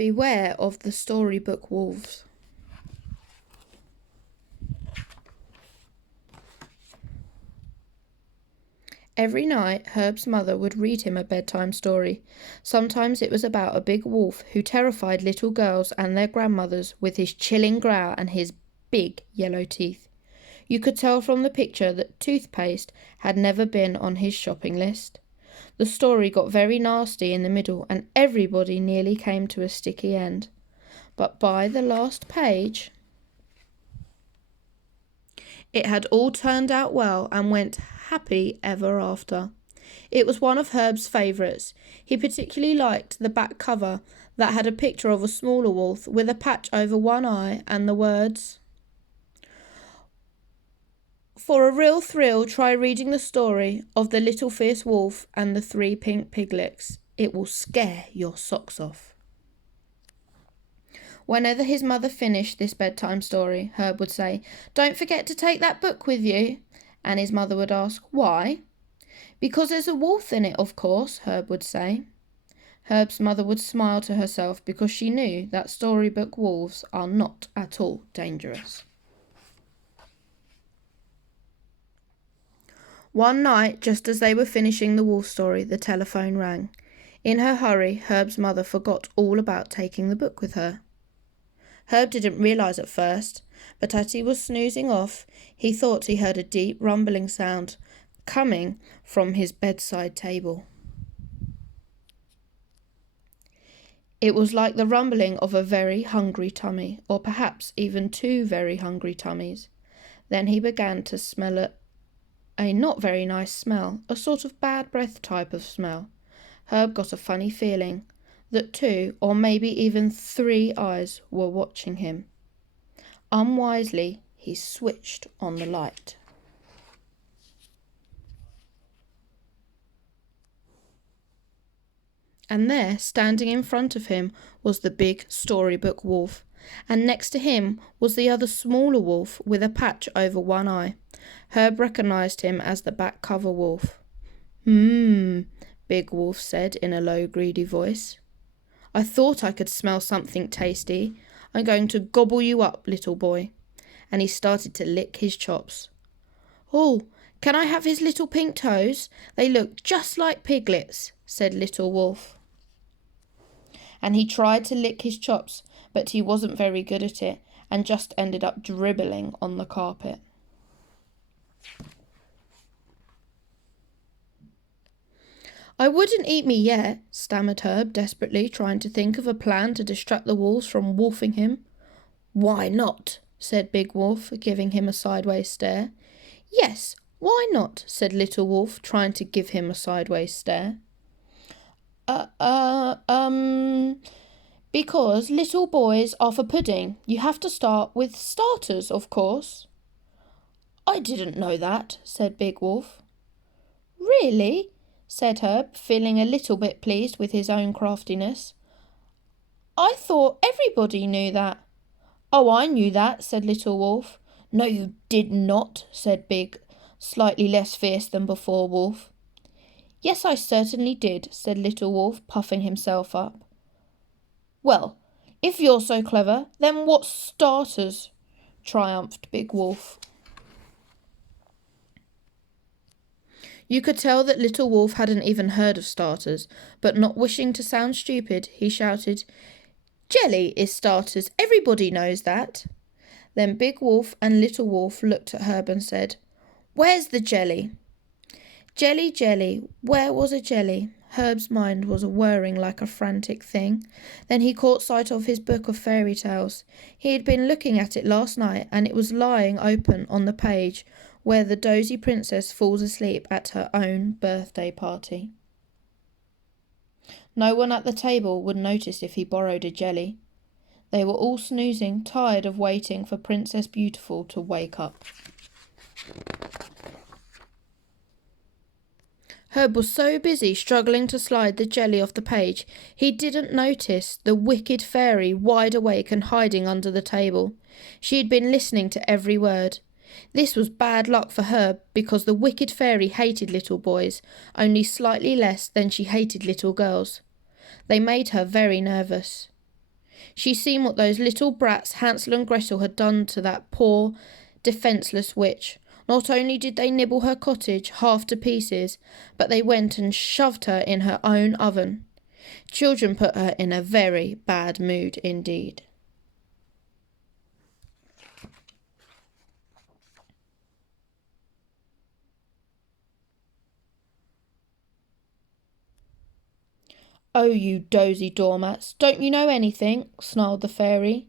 Beware of the Storybook wolves. Every night, Herb's mother would read him a bedtime story. Sometimes it was about a big wolf who terrified little girls and their grandmothers with his chilling growl and his big yellow teeth. You could tell from the picture that toothpaste had never been on his shopping list. The story got very nasty in the middle and everybody nearly came to a sticky end. But by the last page, it had all turned out well and went happy ever after. It was one of Herb's favourites. He particularly liked the back cover that had a picture of a smaller wolf with a patch over one eye and the words, "For a real thrill, try reading the story of the little fierce wolf and the 3 pink piglets. It will scare your socks off." Whenever his mother finished this bedtime story, Herb would say, "Don't forget to take that book with you." And his mother would ask, "Why?" "Because there's a wolf in it, of course," Herb would say. Herb's mother would smile to herself because she knew that storybook wolves are not at all dangerous. One night, just as they were finishing the wolf story, the telephone rang. In her hurry, Herb's mother forgot all about taking the book with her. Herb didn't realise at first, but as he was snoozing off, he thought he heard a deep rumbling sound coming from his bedside table. It was like the rumbling of a very hungry tummy, or perhaps even 2 very hungry tummies. Then he began to smell a not very nice smell, a sort of bad breath type of smell. Herb got a funny feeling that 2 or maybe even 3 eyes were watching him. Unwisely, he switched on the light. And there, standing in front of him, was the big storybook wolf, and next to him was the other smaller wolf with a patch over one eye. Herb recognised him as the back cover wolf. Big Wolf said in a low, greedy voice. "I thought I could smell something tasty. I'm going to gobble you up, little boy." And he started to lick his chops. "Oh, can I have his little pink toes? They look just like piglets," said Little Wolf. And he tried to lick his chops, but he wasn't very good at it and just ended up dribbling on the carpet. "I wouldn't eat me yet," stammered Herb desperately, trying to think of a plan to distract the wolves from wolfing him. "Why not?" said Big Wolf, giving him a sideways stare. "Yes, why not?" said Little Wolf, trying to give him a sideways stare. Because little boys are for pudding. You have to start with starters, of course." "I didn't know that," said Big Wolf. "Really?" said Herb, feeling a little bit pleased with his own craftiness. "I thought everybody knew that." "Oh, I knew that," said Little Wolf. "No, you did not," said Big, slightly less fierce than before Wolf. "Yes, I certainly did," said Little Wolf, puffing himself up. "Well, if you're so clever, then what's starters?" triumphed Big Wolf. You could tell that Little Wolf hadn't even heard of starters, but not wishing to sound stupid, he shouted, "Jelly is starters, everybody knows that." Then Big Wolf and Little Wolf looked at Herb and said, "Where's the jelly?" Jelly, jelly, where was a jelly? Herb's mind was whirring like a frantic thing. Then he caught sight of his book of fairy tales. He had been looking at it last night, and it was lying open on the page where the dozy princess falls asleep at her own birthday party. No one at the table would notice if he borrowed a jelly. They were all snoozing, tired of waiting for Princess Beautiful to wake up. Herb was so busy struggling to slide the jelly off the page, he didn't notice the wicked fairy wide awake and hiding under the table. She had been listening to every word. This was bad luck for Herb because the wicked fairy hated little boys, only slightly less than she hated little girls. They made her very nervous. She'd seen what those little brats Hansel and Gretel had done to that poor, defenceless witch. Not only did they nibble her cottage half to pieces, but they went and shoved her in her own oven. Children put her in a very bad mood indeed. "Oh, you dozy doormats, don't you know anything?" snarled the fairy.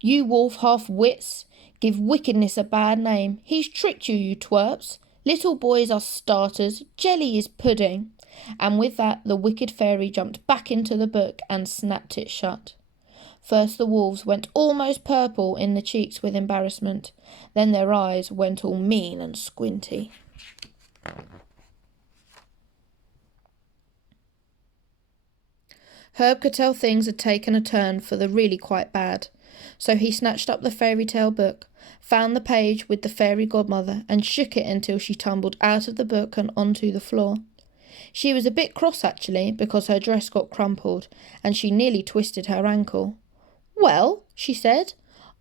"You wolf half-wits, give wickedness a bad name. He's tricked you, you twerps. Little boys are starters, jelly is pudding." And with that the wicked fairy jumped back into the book and snapped it shut. First the wolves went almost purple in the cheeks with embarrassment. Then their eyes went all mean and squinty. Herb could tell things had taken a turn for the really quite bad, so he snatched up the fairy tale book, found the page with the fairy godmother, and shook it until she tumbled out of the book and onto the floor. She was a bit cross actually, because her dress got crumpled, and she nearly twisted her ankle. "Well," she said,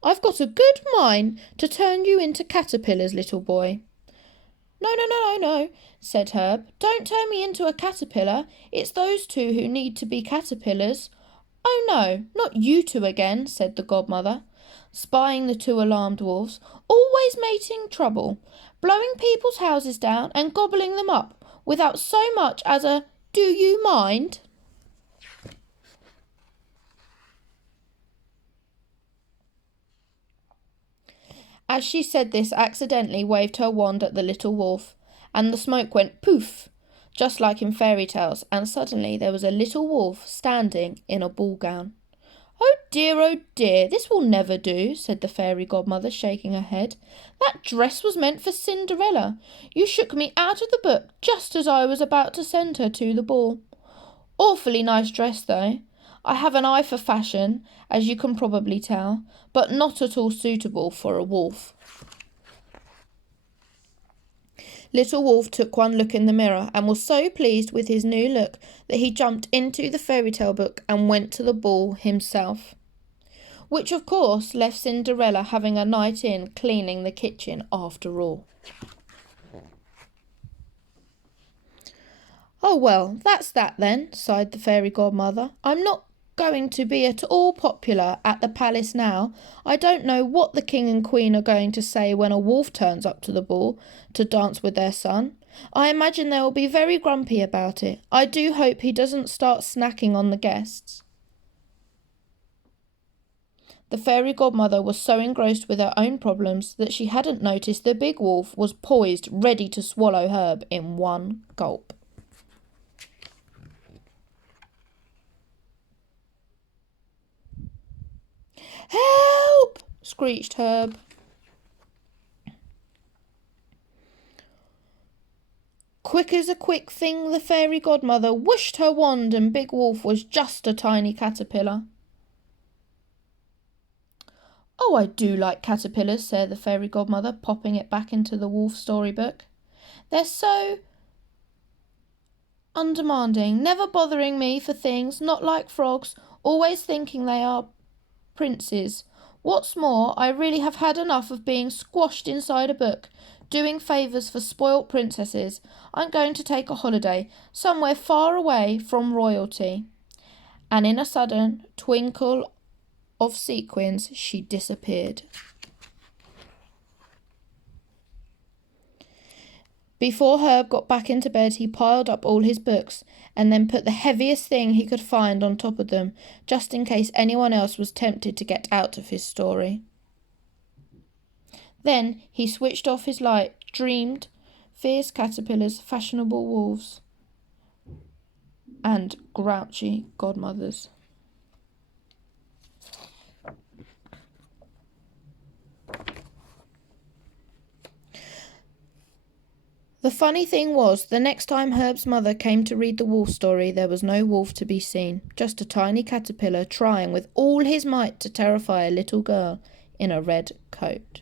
"I've got a good mind to turn you into caterpillars, little boy." No, said Herb. "Don't turn me into a caterpillar. It's those two who need to be caterpillars." "Oh no, not you two again," said the godmother, spying the two alarmed wolves. "Always making trouble, blowing people's houses down and gobbling them up, without so much as a 'do you mind?'" As she said this, accidentally waved her wand at the little wolf, and the smoke went poof, just like in fairy tales, and suddenly there was a little wolf standing in a ball gown. Oh dear, this will never do," said the fairy godmother, shaking her head. "That dress was meant for Cinderella. You shook me out of the book just as I was about to send her to the ball. Awfully nice dress, though. I have an eye for fashion, as you can probably tell, but not at all suitable for a wolf." Little Wolf took one look in the mirror and was so pleased with his new look that he jumped into the fairy tale book and went to the ball himself, which of course left Cinderella having a night in cleaning the kitchen after all. "Oh well, that's that then," sighed the fairy godmother. "I'm not going to be at all popular at the palace now. I don't know what the king and queen are going to say when a wolf turns up to the ball to dance with their son. I imagine they will be very grumpy about it. I do hope he doesn't start snacking on the guests." The fairy godmother was so engrossed with her own problems that she hadn't noticed the big wolf was poised ready to swallow Herb in one gulp. "Help!" screeched Herb. Quick as a quick thing, the fairy godmother whooshed her wand, and Big Wolf was just a tiny caterpillar. "Oh, I do like caterpillars," said the fairy godmother, popping it back into the wolf storybook. "They're so undemanding, never bothering me for things, not like frogs, always thinking they are princes. What's more, I really have had enough of being squashed inside a book, doing favours for spoilt princesses. I'm going to take a holiday, somewhere far away from royalty." And in a sudden twinkle of sequins, she disappeared. Before Herb got back into bed, he piled up all his books and then put the heaviest thing he could find on top of them, just in case anyone else was tempted to get out of his story. Then he switched off his light, dreamed fierce caterpillars, fashionable wolves, and grouchy godmothers. The funny thing was, the next time Herb's mother came to read the wolf story, there was no wolf to be seen, just a tiny caterpillar trying with all his might to terrify a little girl in a red coat.